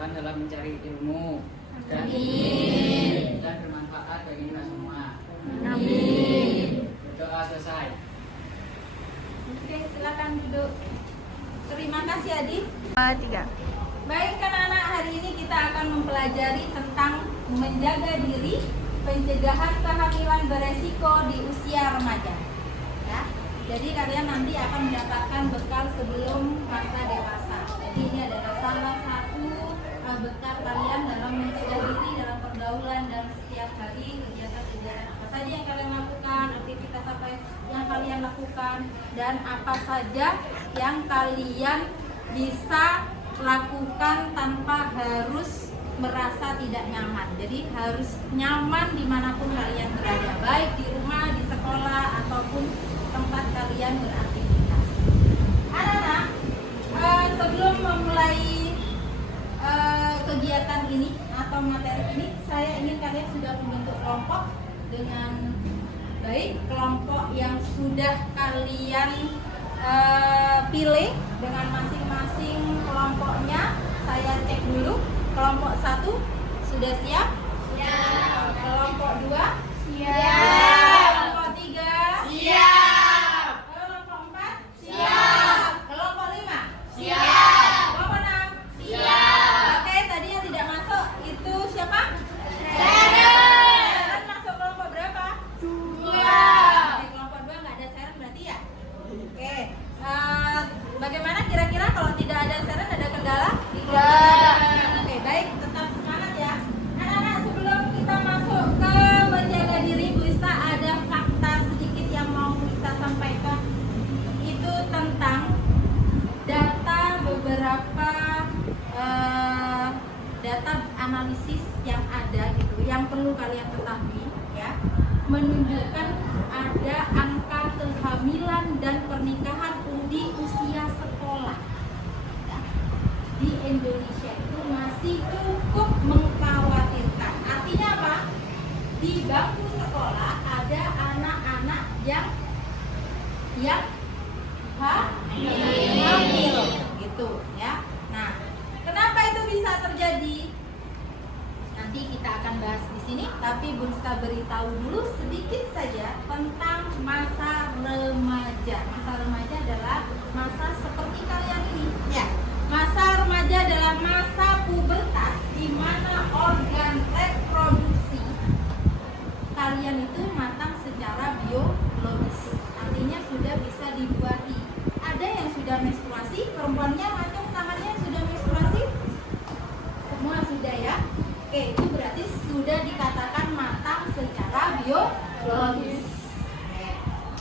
dimudahkan dalam mencari ilmu dan bermanfaat bagi kita semua. Amin. Berdoa selesai. Oke, silakan duduk. Terima kasih Adi. 3. Baik anak-anak, hari ini kita akan mempelajari tentang menjaga diri, pencegahan kehamilan beresiko di usia remaja. Ya, jadi kalian nanti akan mendapatkan bekal sebelum masa dewasa. Jadi ini adalah salah satu bekal kalian dalam mencegah diri dalam pergaulan dan setiap hari kegiatan-kegiatan apa saja yang kalian lakukan, aktivitas apa yang kalian lakukan, dan apa saja yang kalian bisa lakukan tanpa harus merasa tidak nyaman. Jadi harus nyaman dimanapun kalian berada, baik di rumah, di sekolah, ataupun tempat kalian beraktivitas. Anak-anak, sebelum memulai kegiatan ini atau materi ini, saya ingin kalian sudah membentuk kelompok dengan baik, kelompok yang sudah kalian pilih dengan masing-masing kelompoknya. Saya cek dulu. Kelompok 1 sudah siap? Siap. Kelompok 2? Siap. Kelompok 3? Siap. Kelompok 4? Siap. Kelompok 5? Siap. Kelompok 6? Siap. Oke, tadi yang tidak masuk itu siapa? Seren masuk kelompok berapa? 2. Oke, kelompok 2 nggak ada Seren berarti ya? Oke. Bagaimana kira-kira kalau tidak ada Seren, ada kendala? Tidak. Oke, baik, tetap semangat ya. Anak-anak, sebelum kita masuk ke menjaga diri, Bu Ista ada fakta sedikit yang mau Bu Ista sampaikan. Itu tentang data beberapa data analisis yang ada gitu, yang perlu kalian ketahui ya, menunjukkan ada angka kehamilan dan pernikahan di usia sekolah ya, di Indonesia itu masih cukup mengkhawatirkan. Artinya apa? Di bangku sekolah ada anak-anak yang hamil gitu ya. Nah, kenapa itu bisa terjadi? Nanti kita akan bahas di sini, tapi Bu Rizka beritahu dulu sedikit saja tentang masa remaja. Masa remaja adalah masa seperti kalian ini, ya. Masa remaja adalah masa pubertas di mana organ reproduksi kalian itu matang secara biologis. Artinya sudah bisa dibuahi. Ada yang sudah menstruasi, perempuannya macam tangannya sudah menstruasi. Semua sudah ya. Oke, itu berarti sudah dikatakan matang secara biologis.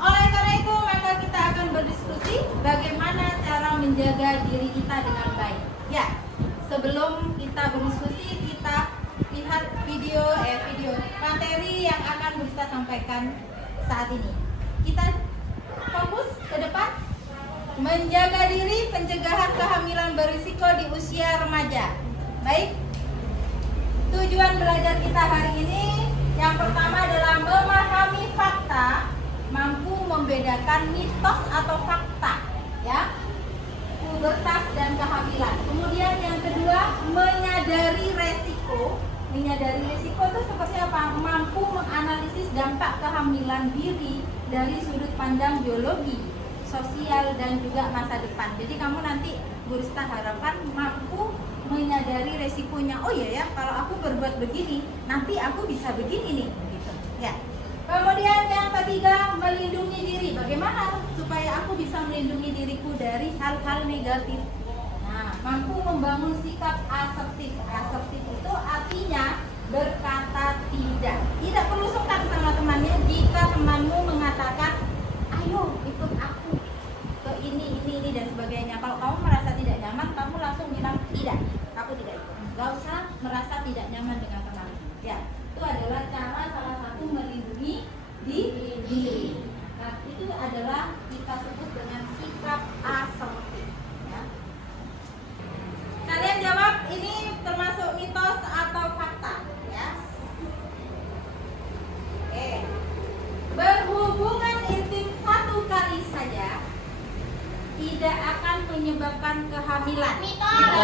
Oleh karena itu, maka kita akan berdiskusi bagaimana cara menjaga diri kita dengan baik. Ya, sebelum kita berdiskusi, kita lihat video materi yang akan kita sampaikan saat ini. Kita fokus ke depan. Menjaga diri, pencegahan kehamilan berisiko di usia remaja. Baik. Tujuan belajar kita hari ini yang pertama adalah memahami fakta, mampu membedakan mitos atau fakta, ya, pubertas dan kehamilan. Kemudian yang kedua, menyadari resiko. Menyadari resiko itu seperti apa? Mampu menganalisis dampak kehamilan diri dari sudut pandang biologi, sosial, dan juga masa depan. Jadi kamu nanti Bu Rista harapkan mampu menyadari resikonya. Oh iya ya, kalau aku berbuat begini, nanti aku bisa begini nih, gitu. Ya. Kemudian yang ketiga, melindungi diri. Bagaimana supaya aku bisa melindungi diriku dari hal-hal negatif? Nah, mampu membangun sikap asertif. Asertif itu artinya berkata tidak. Tidak perlu sungkan sama temannya jika temanmu mengatakan, ayo ikut aku ke ini dan sebagainya. Kalau kamu merasa tidak nyaman, kamu langsung bilang tidak, aku tidak ikut. Gak usah merasa tidak nyaman dengan teman. Ya, itu adalah cara salah satu melindungi diri. Nah, itu adalah kita sebut dengan sikap asertif. Ya. Kalian jawab, ini termasuk mitos atau fakta? Ya. Oke. Berhubungan intim satu kali saja tidak akan menyebabkan kehamilan. Mitos.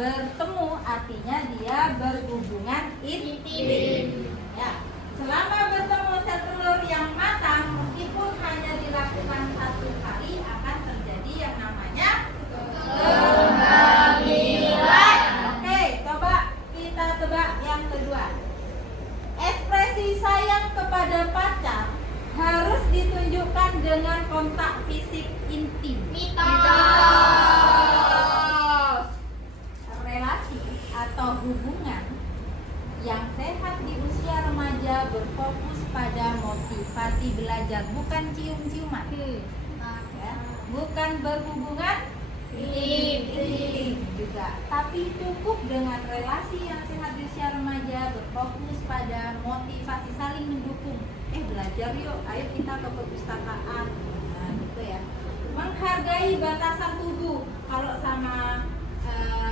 bertemu artinya dia berhubungan intim. Ya. Selama bertemu sel telur yang matang, meskipun hanya dilakukan satu kali, akan terjadi yang namanya kehamilan. Oke, coba kita tebak yang kedua. Ekspresi sayang kepada pacar harus ditunjukkan dengan kontak fisik intim. Relasi atau hubungan yang sehat di usia remaja berfokus pada motivasi belajar, bukan cium-ciuman, ya. Bukan berhubungan intim juga, tapi cukup dengan relasi yang sehat di usia remaja berfokus pada motivasi saling mendukung. Belajar yuk, ayo kita ke perpustakaan, nah gitu ya. Menghargai batasan tubuh, kalau sama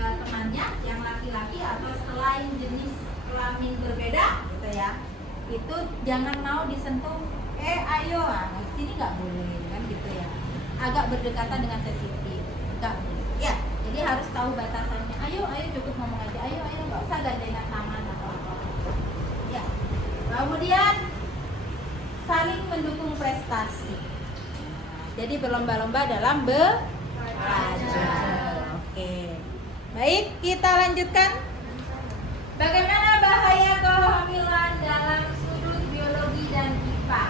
temannya yang laki-laki atau selain jenis kelamin berbeda gitu ya, itu jangan mau disentuh, ayo, nah sini nggak boleh kan gitu ya, agak berdekatan dengan sensitif, nggak boleh ya. Jadi harus tahu batasannya. Ayo cukup ngomong aja, ayo nggak usah gandengan tangan atau apa ya. Kemudian saling mendukung prestasi, jadi berlomba-lomba dalam belajar. Oke, baik, kita lanjutkan. Bagaimana bahaya kehamilan dalam sudut biologi dan IPA?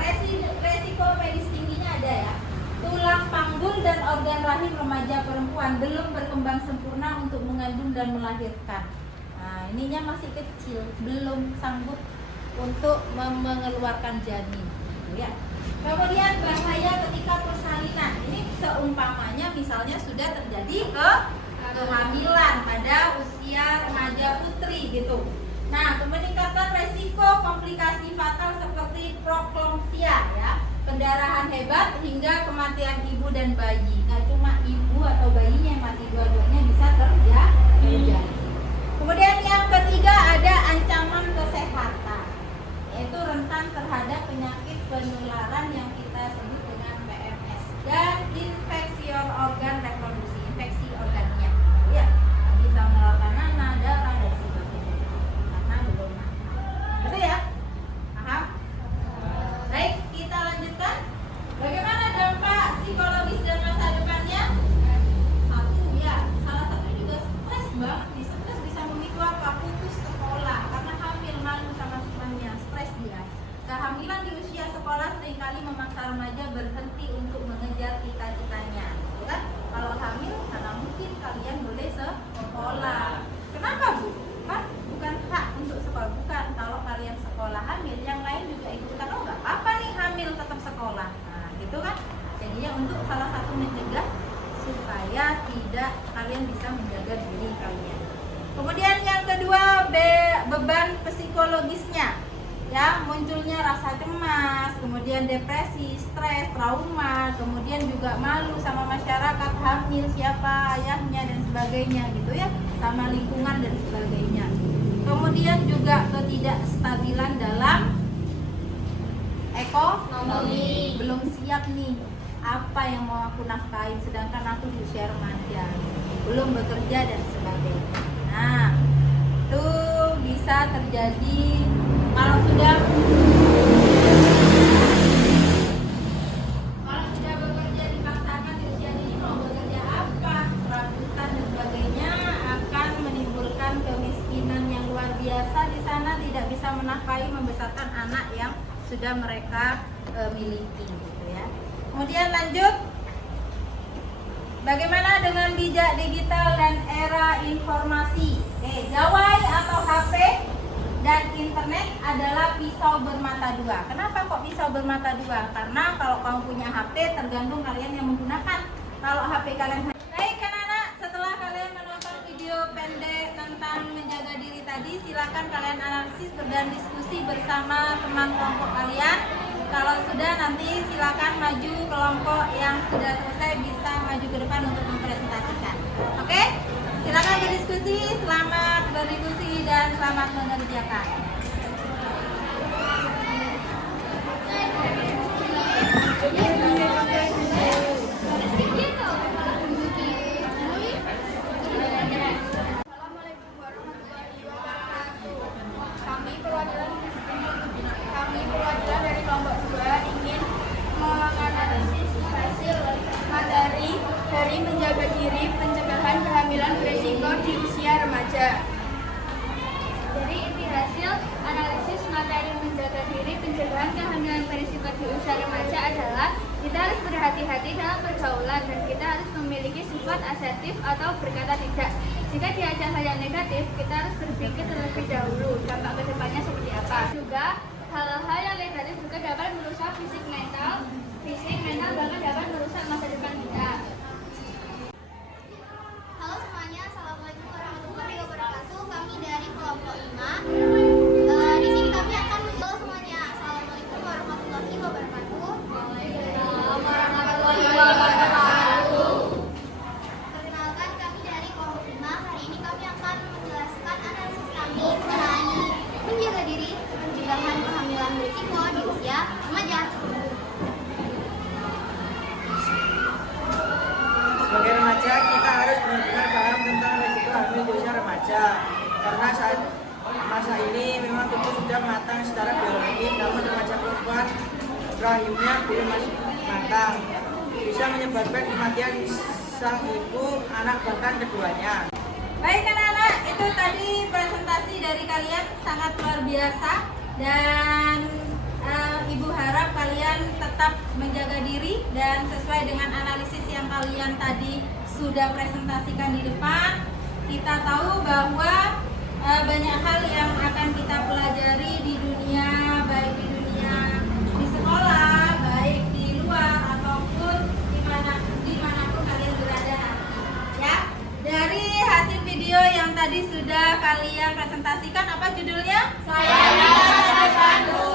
Resiko medis tingginya ada ya. Tulang panggul dan organ rahim remaja perempuan belum berkembang sempurna untuk mengandung dan melahirkan. Nah, ininya masih kecil, belum sanggup untuk mengeluarkan janin, ya. Kemudian bahaya ketika persalinan. Ini seumpamanya misalnya sudah terjadi kehamilan pada usia remaja putri gitu. Nah, meningkatkan resiko komplikasi fatal seperti preeklamsia ya, pendarahan hebat hingga kematian ibu dan bayi. Nggak cuma ibu atau bayinya yang mati, dua-duanya bisa terjadi. Kemudian yang ketiga ada ancaman kesehatan, yaitu rentan terhadap penyakit penularan yang kita sebut dengan PMS dan infeksi organ reproduksi, infeksi organnya. Ya, bisa menularkan nanah, darah dan sebagainya. Karena belum matang. Betul ya? Paham? Baik, kita lanjutkan. Bagaimana dampak psikologis dan masa depannya? Satu ya, salah satu juga stres banget nih. Stres bisa memicu apa? Putus sekolah karena hamil, malu sama temannya, stres dia. Kehamilan di usia sekolah seringkali memaksa remaja berhenti untuk mengejar cita-citanya, ya kan? Kalau hamil, karena mungkin kalian boleh sekolah. Kenapa Bu? Kan bukan hak untuk sekolah, bukan. Kalau kalian sekolah hamil, yang lain juga ikutan. Oh nggak apa nih hamil tetap sekolah. Nah gitu kan? Jadinya untuk salah satu mencegah supaya tidak kalian bisa menjaga diri kalian. Kemudian yang kedua beban psikologisnya. Ya, munculnya rasa cemas, kemudian depresi, stres, trauma, kemudian juga malu sama masyarakat, hamil siapa ayahnya dan sebagainya gitu ya, sama lingkungan dan sebagainya. Kemudian juga ketidakstabilan dalam ekonomi, belum siap nih apa yang mau aku nafkahin sedangkan aku di usia remaja, belum bekerja dan sebagainya. Nah, itu bisa terjadi kalau sudah bekerja dipaksakan di usia ini, mau bekerja apa, serabutan dan sebagainya, akan menimbulkan kemiskinan yang luar biasa di sana, tidak bisa menafkahi membesarkan anak yang sudah mereka miliki gitu ya. Kemudian lanjut, bagaimana dengan bijak digital dan era informasi? Gawai atau HP dan internet adalah pisau bermata dua. Kenapa kok pisau bermata dua? Karena kalau kamu punya HP, tergantung kalian yang menggunakan. Kalau HP kalian, baik anak-anak, setelah kalian menonton video pendek tentang menjaga diri tadi, silakan kalian analisis dan diskusi bersama teman kelompok kalian. Kalau sudah, nanti silakan maju kelompok yang sudah selesai, bisa maju ke depan untuk mempresentasikan. Oke? Silakan berdiskusi, selamat berdiskusi dan selamat mengerjakan. beresiko di usia remaja. Dari inti hasil analisis materi menjaga diri pencegahan kehamilan berisiko di usia remaja adalah kita harus berhati-hati dalam pergaulan dan kita harus memiliki sifat asertif atau berkata tidak. Jika diajak hal yang negatif, kita harus berpikir terlebih dahulu dampak kedepannya seperti apa. Juga hal-hal yang negatif juga dapat merusak fisik mental bahkan dapat merusak masa depan kita. Halo semuanya, Assalamualaikum warahmatullahi wabarakatuh. Kami dari kelompok 5. Di sini kami akan halo semuanya, Assalamualaikum warahmatullahi wabarakatuh. Perkenalkan, kami dari kelompok 5. Hari ini kami akan menjelaskan analisis kami mengenai menjaga diri, pencegahan kehamilan berisiko di usia remaja. Sebagai remaja, kita harus benar-benar paham tentang risiko hamil di usia remaja. Karena saat masa ini memang tubuh sudah matang secara biologi, namun remaja perempuan rahimnya belum masih matang. Bisa menyebabkan kematian sang ibu, anak bahkan keduanya. Baik anak-anak, itu tadi presentasi dari kalian sangat luar biasa dan Ibu harap kalian tetap menjaga diri dan sesuai dengan analisis yang kalian tadi sudah presentasikan di depan. Kita tahu bahwa banyak hal yang akan kita pelajari di dunia, baik di dunia di sekolah, baik di luar ataupun dimanapun kalian berada. Ya, dari hasil video yang tadi sudah kalian presentasikan, apa judulnya? Sayangi masa depanmu.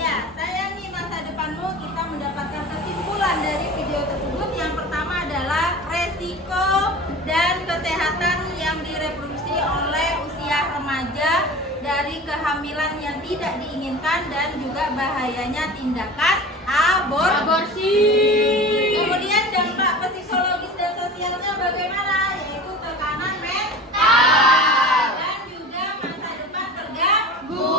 Ya, sayangi masa depanmu. Kita mendapatkan kesimpulan dari video tersebut. Yang pertama adalah resiko dan kesehatan yang direproduksi oleh usia remaja dari kehamilan yang tidak diinginkan dan juga bahayanya tindakan aborsi. Kemudian dampak psikologis dan sosialnya bagaimana? Yaitu tekanan mental dan juga masa depan terganggu.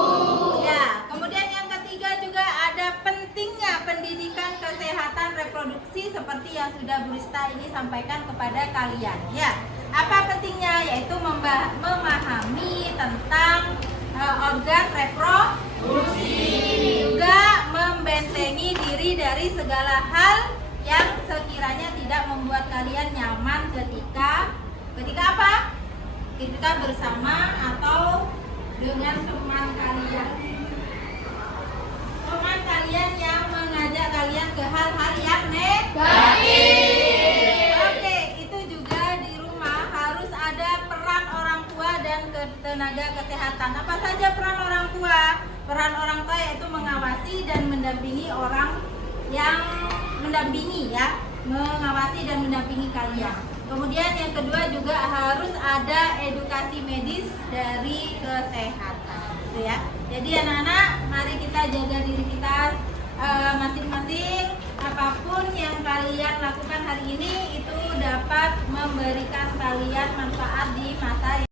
Ya, kemudian yang ketiga juga ada pentingnya pendidikan kesehatan reproduksi seperti yang sudah Bu Rista ini sampaikan kepada kalian. Ya, apa pentingnya? Yaitu memahami tentang organ reproduksi, juga membentengi diri dari segala hal yang sekiranya tidak membuat kalian nyaman ketika apa? Ketika bersama atau dengan teman kalian. Teman kalian yang mengajak kalian ke hal-hal yang negatif. Oke, itu juga di rumah harus ada peran orang tua dan tenaga kesehatan. Apa saja peran orang tua? Peran orang tua yaitu mengawasi dan mendampingi orang yang mendampingi ya, mengawasi dan mendampingi kalian. Kemudian yang kedua juga harus ada edukasi medis dari kesehatan, gitu ya. Jadi anak-anak, mari kita jaga diri kita masing-masing. Apapun yang kalian lakukan hari ini itu dapat memberikan kalian manfaat di masa